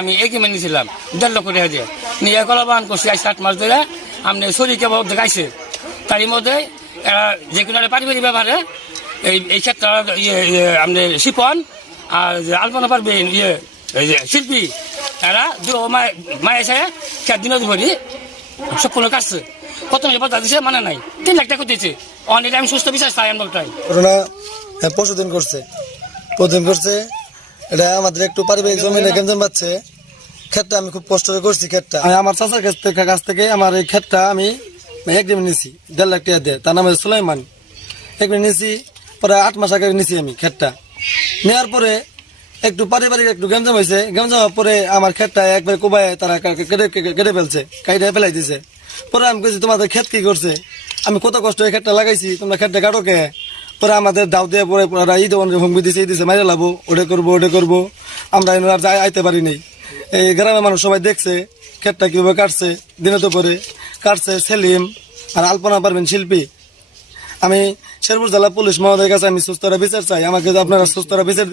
আমি এগ্রিমেন্ট নিয়েছিলাম 1.5 লক্ষ টাকা দিয়ে নিয়ে কলবান করছি 7 মাস ধরে আপনি শরীরকে বহুত দেখাইছে তারই মধ্যে যে কোনো পারিবারিক ব্যাপারে এই ক্ষেত্রে আপনি শিপন আর আলপনা পারবেন শিল্পী এরা মায়ের এসে দিন ধরি সব কোনো কাটছে কত কথা দিচ্ছে মানে নাই 3 লাখ টাকা দিয়েছে অনেক আমি সুস্থ বিশ্বাস চাই আমটাই করোনা পরশুদিন করছে এটা আমাদের একটু পারিবারিক জমিনে গেমজম পাচ্ছে ক্ষেতটা আমি খুব কষ্ট করে করছি ক্ষেতটা আমার চাচার কাছ থেকে আমার এই ক্ষেতটা আমি এগ্রিমেন্ট নিয়েছি 1.5 লাখ টাকা দিয়ে তার নাম সুলাইমান এগ্রিমেন্ট নিয়েছি পরে 8 মাস আগে নিয়েছি আমি ক্ষেতটা নেওয়ার পরে একটু পারিবারিক একটু গেমজম হয়েছে গেমজম হওয়ার পরে আমার ক্ষেতটা একবার কোবায় তারা কেটে ফেলছে কাইটা ফেলাই দিছে পরে আমি বলছি তোমাদের ক্ষেত কি করছে আমি কত কষ্ট এই ক্ষেতটা লাগাইছি তোমরা ক্ষেতটা কাটো কে পরে আমাদের দাও দিয়ে পরে ঈদ হুমকি দিছে মাইরে লাবো ওটা করবো আমরা আর আইতে পারি নাই এই গ্রামের মানুষ সবাই দেখছে ক্ষেতটা কিভাবে কাটছে দিনে তো পরে কাটছে সেলিম আর আলপনা পারবেন শিল্পী আমি শেরপুর জেলা পুলিশ মহোদয়ের কাছে আমি সুস্থরা বিচার চাই আমাকে আপনারা সুস্থরা বিচার